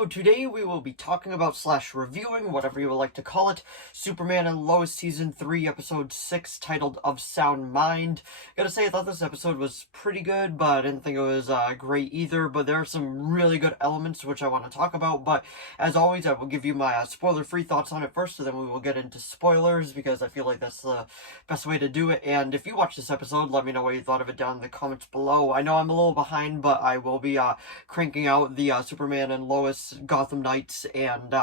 So today we will be talking about / reviewing, whatever you would like to call it, Superman and Lois Season 3, Episode 6, titled Of Sound Mind. Gotta say, I thought this episode was pretty good, but I didn't think it was great either, but there are some really good elements which I want to talk about, but as always, I will give you my spoiler-free thoughts on it first, and then we will get into spoilers, because I feel like that's the best way to do it, and if you watch this episode, let me know what you thought of it down in the comments below. I know I'm a little behind, but I will be cranking out the Superman and Lois Gotham Knights and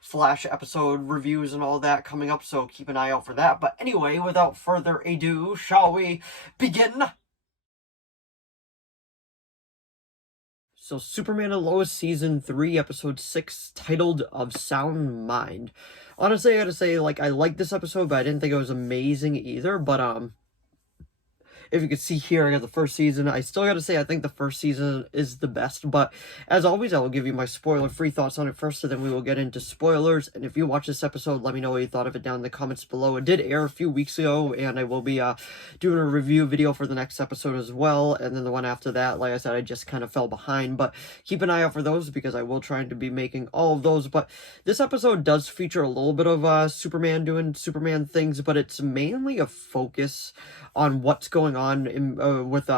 Flash episode reviews and all that coming up, so keep an eye out for that. But anyway, without further ado, shall we begin? So, Superman and Lois Season 3, Episode 6, titled Of Sound Mind. Honestly, I gotta say, I like this episode, but I didn't think it was amazing either, but, if you could see here, I got the first season. I still gotta say, I think the first season is the best, but as always, I will give you my spoiler-free thoughts on it first, and then we will get into spoilers. And if you watch this episode, let me know what you thought of it down in the comments below. It did air a few weeks ago, and I will be doing a review video for the next episode as well, and then the one after that, like I said, I just kind of fell behind, but keep an eye out for those, because I will try to be making all of those. But this episode does feature a little bit of Superman doing Superman things, but it's mainly a focus on what's going on with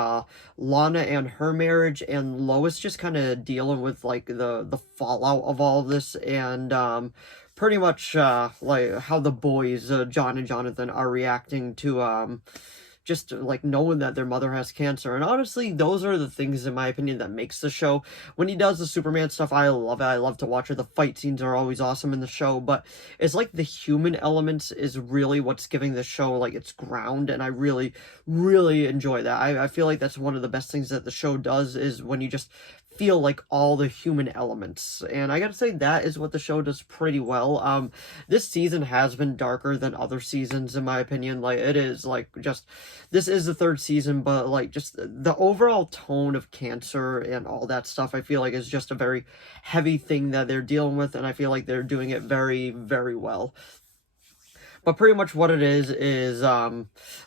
Lana and her marriage, and Lois just kind of dealing with the fallout of all of this, and pretty much like how the boys John and Jonathan are reacting to just knowing that their mother has cancer. And honestly, those are the things, in my opinion, that makes the show. When he does the Superman stuff, I love it. I love to watch it. The fight scenes are always awesome in the show, but it's like the human elements is really what's giving the show its ground, and I really, really enjoy that. I feel like that's one of the best things that the show does, is when you just feel like all the human elements, and I gotta say that is what the show does pretty well. This season has been darker than other seasons, in my opinion. It is just, this is the third season, but just the overall tone of cancer and all that stuff, I feel like is just a very heavy thing that they're dealing with, and I feel like they're doing it very, very well. But pretty much what it is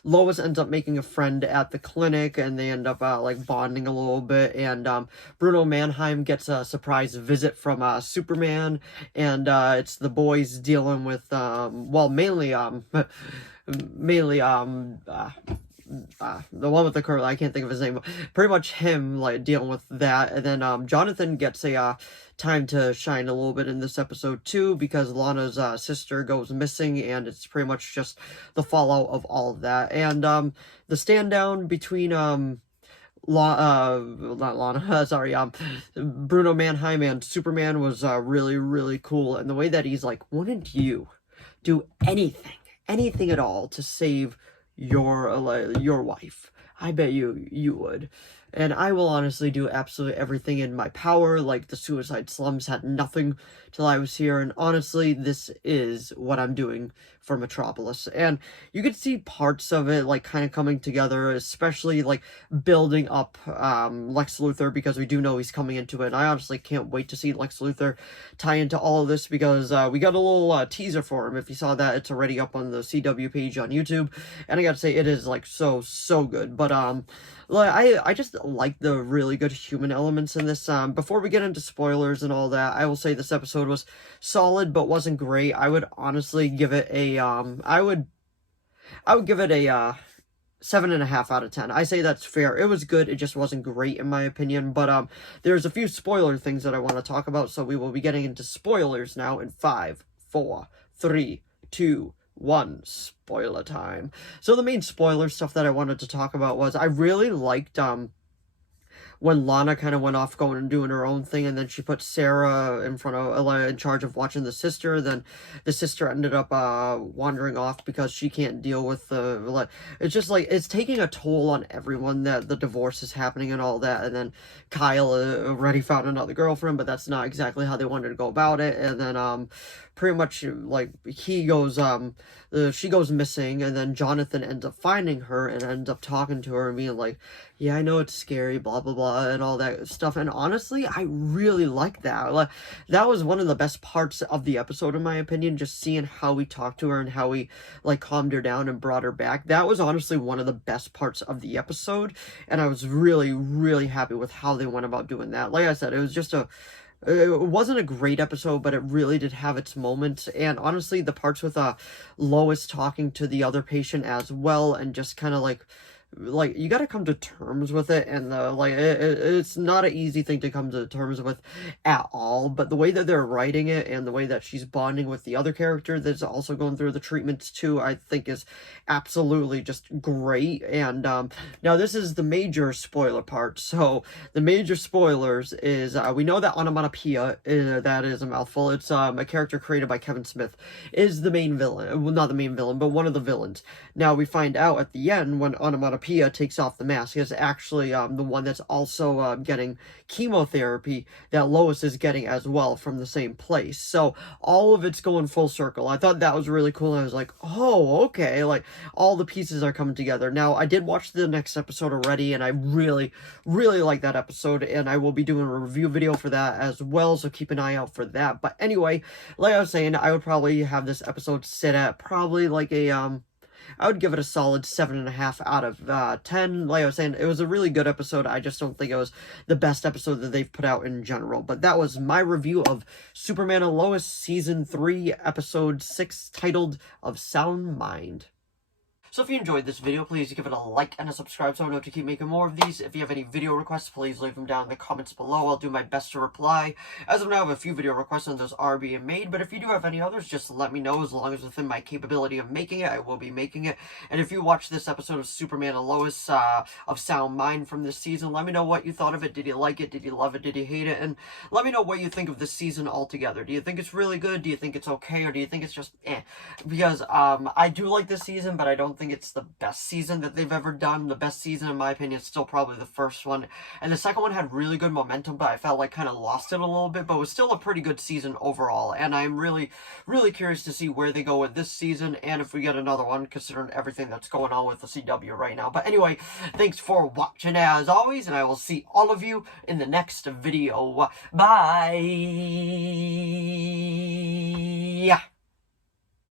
Lois ends up making a friend at the clinic, and they end up bonding a little bit, and Bruno Mannheim gets a surprise visit from Superman, and it's the boys dealing with well, mainly the one with the curl, I can't think of his name, but pretty much him dealing with that. And then Jonathan gets a time to shine a little bit in this episode too, because Lana's sister goes missing, and it's pretty much just the fallout of all of that. And the stand down between Bruno Mannheim and Superman was really, really cool. And the way that he's wouldn't you do anything at all to save your wife? I bet you would. And I will honestly do absolutely everything in my power. The suicide slums had nothing till I was here, and honestly, this is what I'm doing for Metropolis. And you could see parts of it kind of coming together, especially building up Lex Luthor, because we do know he's coming into it. And I honestly can't wait to see Lex Luthor tie into all of this, because we got a little teaser for him. If you saw that, it's already up on the CW page on YouTube, and I gotta say, it is so good. But I just like the really good human elements in this. Before we get into spoilers and all that, I will say this episode was solid, but wasn't great. I would honestly give it a I would give it a 7.5 out of 10. I say that's fair. It was good. It just wasn't great, in my opinion. But there's a few spoiler things that I want to talk about, so we will be getting into spoilers now in 5, 4, 3, 2, 1, spoiler time. So the main spoiler stuff that I wanted to talk about was, I really liked when Lana kind of went off going and doing her own thing, and then she put Sarah in front of in charge of watching the sister. Then the sister ended up wandering off because she can't deal with the it's just it's taking a toll on everyone that the divorce is happening and all that. And then Kyle already found another girlfriend, but that's not exactly how they wanted to go about it. And then pretty much he goes she goes missing, and then Jonathan ends up finding her and ends up talking to her and being yeah, I know it's scary, blah blah blah, and all that stuff. And honestly, I really like that. That was one of the best parts of the episode, in my opinion, just seeing how we talked to her and how we calmed her down and brought her back. That was honestly one of the best parts of the episode, and I was really, really happy with how they went about doing that. Like I said, it was just a it wasn't a great episode, but it really did have its moments. And honestly, the parts with Lois talking to the other patient as well, and just kind of like you got to come to terms with it, and it's not an easy thing to come to terms with at all. But the way that they're writing it, and the way that she's bonding with the other character that's also going through the treatments too, I think is absolutely just great. And now this is the major spoiler part. So the major spoilers is we know that onomatopoeia, that is a mouthful. It's a character created by Kevin Smith, is the main villain. Well, not the main villain, but one of the villains. Now we find out at the end when onomatopoeia takes off the mask is actually the one that's also getting chemotherapy that Lois is getting as well from the same place. So all of it's going full circle. I thought that was really cool. I was like, oh, okay, like all the pieces are coming together. Now I did watch the next episode already, and I really, really like that episode, and I will be doing a review video for that as well, so keep an eye out for that. But anyway, like I was saying, I would probably have this episode sit at probably like a I would give it a solid 7.5 out of 10. Like I was saying, it was a really good episode. I just don't think it was the best episode that they've put out in general. But that was my review of Superman and Lois Season 3, Episode 6, titled Of Sound Mind. So if you enjoyed this video, please give it a like and a subscribe so I know to keep making more of these. If you have any video requests, please leave them down in the comments below. I'll do my best to reply. As of now, I have a few video requests and those are being made, but if you do have any others, just let me know. As long as within my capability of making it, I will be making it. And if you watched this episode of Superman and Lois of Sound Mind from this season, let me know what you thought of it. Did you like it? Did you love it? Did you hate it? And let me know what you think of this season altogether. Do you think it's really good? Do you think it's okay? Or do you think it's just eh? Because I do like this season, but I don't think it's the best season that they've ever done. The best season, in my opinion, is still probably the first one. And the second one had really good momentum, but I felt like kind of lost it a little bit. But it was still a pretty good season overall. And I'm really, really curious to see where they go with this season and if we get another one, considering everything that's going on with the CW right now. But anyway, thanks for watching as always, and I will see all of you in the next video. Bye!